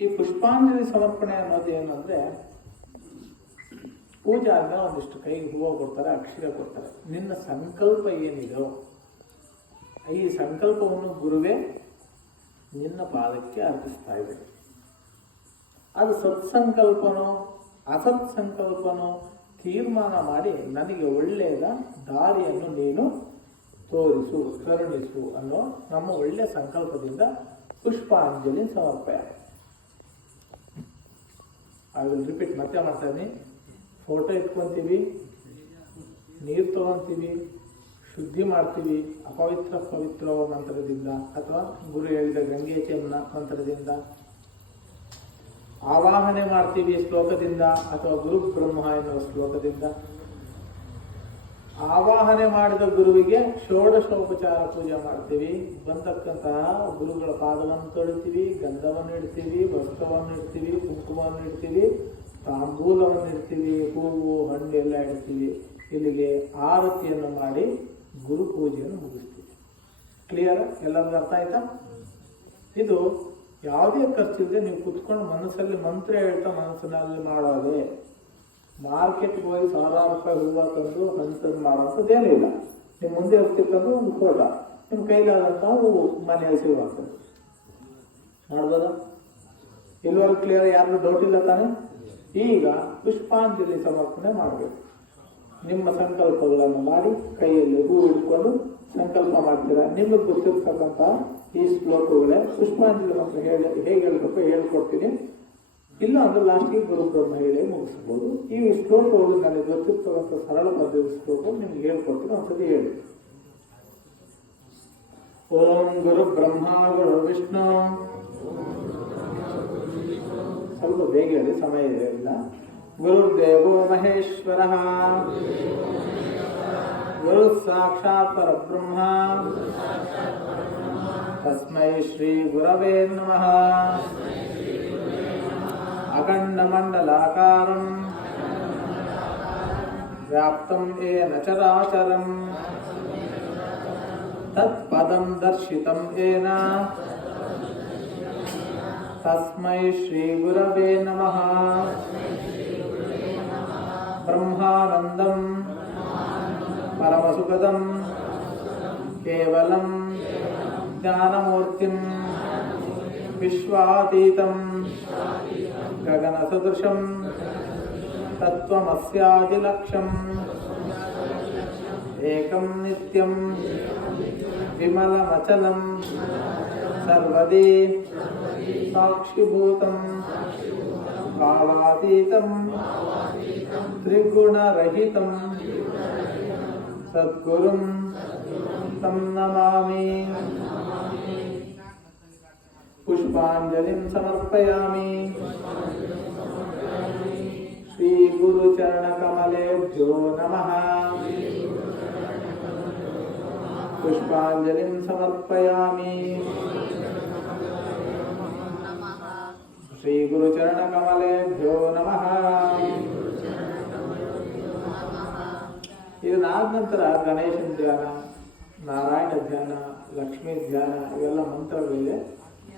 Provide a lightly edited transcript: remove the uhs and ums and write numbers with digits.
ಈ ಪುಷ್ಪಾಂಜಲಿ ಸಮರ್ಪಣೆ ಅನ್ನೋದು ಏನಂದ್ರೆ, ಪೂಜೆ ಆದ್ಮೇಲೆ ಒಂದಿಷ್ಟು ಕೈಗೆ ಹೂವು ಕೊಡ್ತಾರೆ, ಅಕ್ಷರ ಕೊಡ್ತಾರೆ. ನಿನ್ನ ಸಂಕಲ್ಪ ಏನಿದೆಯೋ ಈ ಸಂಕಲ್ಪವನ್ನು ಗುರುವೇ ನಿನ್ನ ಪಾದಕ್ಕೆ ಅರ್ಪಿಸ್ತಾ ಇದೆ. ಅದು ಸತ್ಸಂಕಲ್ಪನೋ ಅಸತ್ಸಂಕಲ್ಪನೋ ತೀರ್ಮಾನ ಮಾಡಿ ನನಗೆ ಒಳ್ಳೆಯದ ದಾರಿಯನ್ನು ನೀನು ತೋರಿಸು, ಕರುಣಿಸು ಅನ್ನೋ ನಮ್ಮ ಒಳ್ಳೆಯ ಸಂಕಲ್ಪದಿಂದ ಪುಷ್ಪಾಂಜಲಿ ಸಮರ್ಪಣೆ. ಐ ವಿಲ್ ರಿಪೀಟ್, ಮತ್ತೆ ಮಾಡ್ತಾನೆ. ಫೋಟೋ ಇಟ್ಕೊತೀವಿ, ನೀರು ತಗೊತೀವಿ, ಶುದ್ಧಿ ಮಾಡ್ತೀವಿ ಅಪವಿತ್ರ ಪವಿತ್ರ ಮಂತ್ರದಿಂದ, ಅಥವಾ ಗುರು ಹೇಳಿದ ಗಂಗೆ ಚೆನ್ನ ಮಂತ್ರದಿಂದ ಆವಾಹನೆ ಮಾಡ್ತೀವಿ ಶ್ಲೋಕದಿಂದ, ಅಥವಾ ಗುರು ಬ್ರಹ್ಮ ಎನ್ನುವ ಶ್ಲೋಕದಿಂದ. ಆವಾಹನೆ ಮಾಡಿದ ಗುರುವಿಗೆ ಷೋಡಶೋಪಚಾರ ಪೂಜೆ ಮಾಡ್ತೀವಿ. ಬಂದಕ್ಕಂತಹ ಗುರುಗಳ ಪಾದವನ್ನು ತೊಳಿತೀವಿ, ಗಂಧವನ್ನು ಇಡ್ತೀವಿ, ವಸ್ತ್ರವನ್ನು ಇಡ್ತೀವಿ, ಕುಂಕುಮವನ್ನು ಇಡ್ತೀವಿ, ತಾಂಬೂಲವನ್ನು ಇಡ್ತೀವಿ, ಹೂವು ಹಣ್ಣು ಎಲ್ಲ ಇಡ್ತೀವಿ. ಇಲ್ಲಿಗೆ ಆರತಿಯನ್ನು ಮಾಡಿ ಗುರು ಪೂಜೆಯನ್ನು ಮುಗಿಸ್ತೀವಿ. ಕ್ಲಿಯರ್? ಎಲ್ಲರಿಗೂ ಅರ್ಥ ಆಯ್ತಾ? ಇದು ಯಾವುದೇ ಖರ್ಚಿಲ್ಲದೆ ನೀವು ಕುತ್ಕೊಂಡು ಮನಸ್ಸಲ್ಲಿ ಮಂತ್ರ ಹೇಳ್ತಾ ಮನಸ್ಸಿನಲ್ಲಿ ಮಾಡೋದೇ. ಮಾರ್ಕೆಟ್ಗೆ ಹೋಗಿ ಸಾವಿರಾರು ರೂಪಾಯಿ ಹೂವು ತಂದು ಹಣ್ಣು ಮಾಡೋಂಥದ್ದು ಏನೂ ಇಲ್ಲ. ನಿಮ್ಮ ಮುಂದೆ ಹೋಗ್ತಿರ್ತದ್ದು ಒಂದು ಫೋಟೋ, ನಿಮ್ಮ ಕೈಲಾದಂಥ ಹೂವು ಮನೆಯಲ್ಲಿ ಸಿಗುವಂಥದ್ದು ಮಾಡ್ಬೋದಾ? ಇಲ್ಲಿವರೆಗೂ ಕ್ಲಿಯರ್? ಯಾರಿಗೂ ಡೌಟ್ ಇಲ್ಲ ತಾನೆ? ಈಗ ಪುಷ್ಪಾಂಜಲಿ ಸಮರ್ಪಣೆ ಮಾಡಬೇಕು. ನಿಮ್ಮ ಸಂಕಲ್ಪಗಳನ್ನು ಮಾಡಿ ಕೈಯಲ್ಲಿ ಹೂ ಹಿಡ್ಕೊಂಡು ಸಂಕಲ್ಪ ಮಾಡ್ತೀರಾ. ನಿಮಗೆ ಗೊತ್ತಿರ್ತಕ್ಕಂಥ ಈ ಶ್ಲೋಕಗಳೇ ಪುಷ್ಪಾಂಜಲಿ ಮಂತ್ರ ಹೇಗೆ ಹೇಳ್ಬೇಕು ಹೇಳ್ಕೊಡ್ತೀನಿ. ಇಲ್ಲ ಅಂದ್ರೆ ಲಾಸ್ಟ್ಗೆ ಗುರು ಬ್ರಹ್ಮ ಹೇಳಿ ಮುಗಿಸ್ಬೋದು. ಈ ಶ್ಲೋಕಗಳು ನನಗೆ ಗೊತ್ತಿರ್ತಕ್ಕಂಥ ಸರಳ ಪದ್ಧತಿ ಶ್ಲೋಕ ನಿಮ್ಗೆ ಹೇಳ್ಕೊಡ್ತೀನಿ, ಒಂದ್ಸತಿ ಹೇಳಿ. ಓಂ ಗುರು ಬ್ರಹ್ಮ ಗುರು ವಿಷ್ಣು. ಸ್ವಲ್ಪ ಬೇಗ ಹೇಳಿ, ಸಮಯ ಇಲ್ಲ. ಗುರುದೇವೋ ಮಹೇಶ್ವರ ಗುರು ಸಾಕ್ಷಾತ್ ಪರಬ್ರಹ್ಮ ತಸ್ಮೈ ಶ್ರೀ ಗುರವೇ ನಮಃ. ಅಖಂಡ ಮಂಡಲಾಕಾರಂ ವ್ಯಾಪ್ತಂ ಯೇನ ಚರಾಚರಂ ತತ್ಪದಂ ದರ್ಶಿತಂ ಯೇನ ತಸ್ಮೈ ಶ್ರೀ ಗುರವೇ ನಮಃ. ಬ್ರಹ್ಮಾನಂದಂ ಪರಮಸುಖದಂ ಕೇವಲಂ ಜ್ಞಾನಮೂರ್ತಿಂ ವಿಶ್ವಾತೀತಂ ಗಗನಸದೃಶಂ ತತ್ವಮಸ್ಯಾದಿಲಕ್ಷ್ಯಂ ಏಕಂ ನಿತ್ಯಂ ವಿಮಲಮಚಲಂ ಸರ್ವದಿ ಸಾಕ್ಷಿಭೂತಂ ಭಾವಾತೀತಂ ತ್ರಿಗುಣರಹಿತಂ ಸದ್ಗುರುಂ ತಂ ನಮಾಮಿ. ಪುಷ್ಪಾಂಜಲಿಂ ಸಮರ್ಪಯಾಮಿ. ಶ್ರೀ ಗುರು ಚರಣ ಕಮಲೇಭ್ಯೋ ನಮಃ. ಪುಷ್ಪಾಂಜಲಿಂ ಸಮರ್ಪಯಾಮಿ. ಶ್ರೀ ಗುರು ಚರಣ ಕಮಲೇಭ್ಯೋ ನಮಃ. ಇದನ್ನಾದ ನಂತರ ಗಣೇಶನ ಧ್ಯಾನ, ನಾರಾಯಣ ಧ್ಯಾನ, ಲಕ್ಷ್ಮೀ ಧ್ಯಾನ ಇವೆಲ್ಲ ಮಂತ್ರಗಳಿವೆ.